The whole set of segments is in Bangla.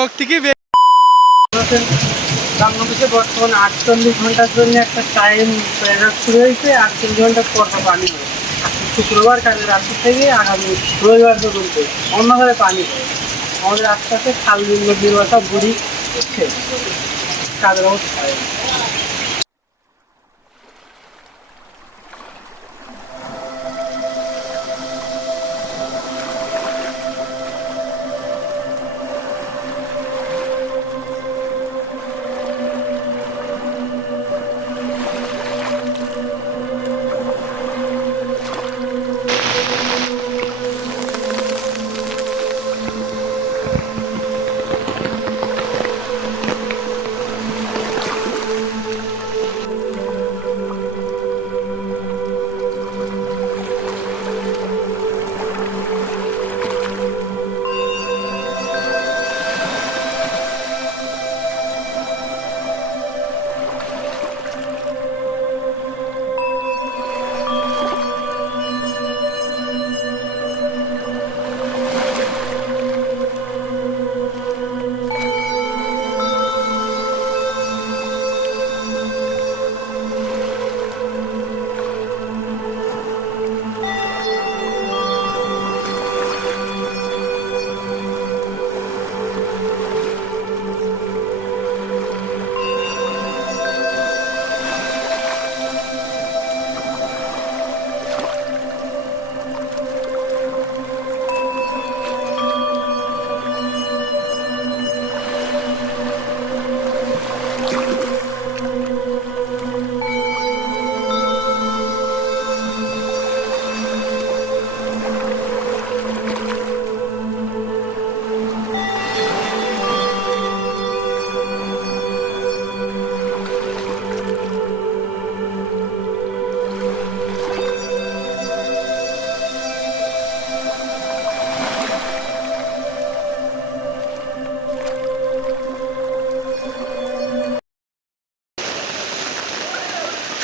শক্তি কি বাংলাদেশে বর্তমানে 48 ঘন্টার জন্য একটা টাইম শুরু হয়েছে। 48 ঘন্টা পর পানি হবে। শুক্রবার কাজের রাত্রি থেকে আগামী রবিবার পর্যন্ত অন্যভাবে পানি হবে। আমাদের আশপাশে খাল বিল নদীর বাসা বুড়ি কাজের অবস্থা হয়।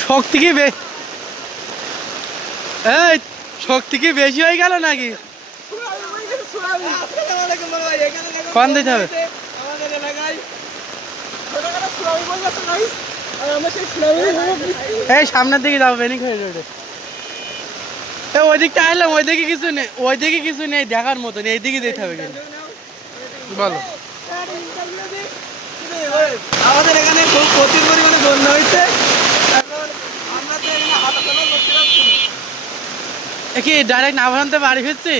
শক্তি কি শক্তি কি বেশি হয়ে গেল নাকি? কোন দিতে হবে? এই সামনের দিকে যাবো বেনিক হয়ে রোডে। ওই দিকটা আসলাম, ওই দিকে কিছু নেই, ওই দিকে কিছু নেই দেখার মতন, এই দিকে যেতে হবে কিন্তু। বলো। আমাদের এখানে খুব প্রচুর পরিমাণে বন্যা হয়েছে। কি ডাইরেক্ট না বাড়ি ফিরছি?